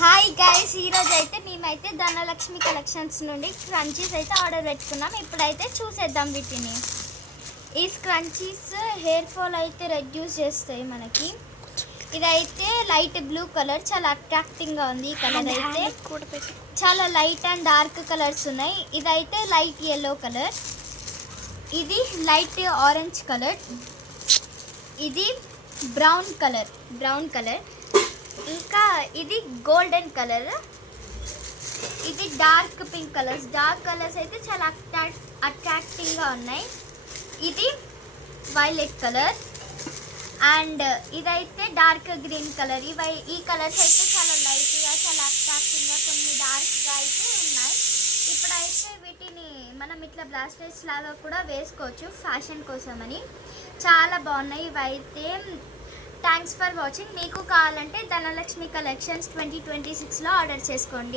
Hi guys, ఈరోజు అయితే మేమైతే ధనలక్ష్మి కలెక్షన్స్ నుండి స్క్రంచీస్ అయితే ఆర్డర్ పెట్టుకున్నాం. ఇప్పుడైతే చూసేద్దాం వీటిని. ఈ స్క్రంచీస్ హెయిర్ ఫాల్ అయితే రెడ్యూస్ చేస్తాయి మనకి. ఇదైతే లైట్ బ్లూ కలర్, చాలా అట్రాక్టింగ్గా ఉంది. ఈ కలర్ అయితే చాలా లైట్ అండ్ డార్క్ కలర్స్ ఉన్నాయి. ఇదైతే లైట్ ఎల్లో కలర్, ఇది లైట్ ఆరెంజ్ కలర్, ఇది బ్రౌన్ కలర్, ఇంకా ఇది గోల్డెన్ కలర్, ఇది dark pink colours. Dark colours అయితే చాలా అట్రాక్టింగ్గా ఉన్నాయి. ఇది వైలెట్ కలర్ అండ్ ఇదైతే డార్క్ గ్రీన్ కలర్. ఈ కలర్స్ అయితే చాలా లైట్గా, చాలా అట్రాక్టింగ్గా, కొన్ని డార్క్గా అయితే ఉన్నాయి. ఇప్పుడైతే వీటిని మనం ఇట్లా బ్లాస్టర్స్ లాగా కూడా వేసుకోవచ్చు ఫ్యాషన్ కోసమని. చాలా బాగున్నాయి ఇవైతే. Thanks for watching. మీకు కావాలంటే ధనలక్ష్మి కలెక్షన్స్ 2026లో ఆర్డర్ చేసుకోండి.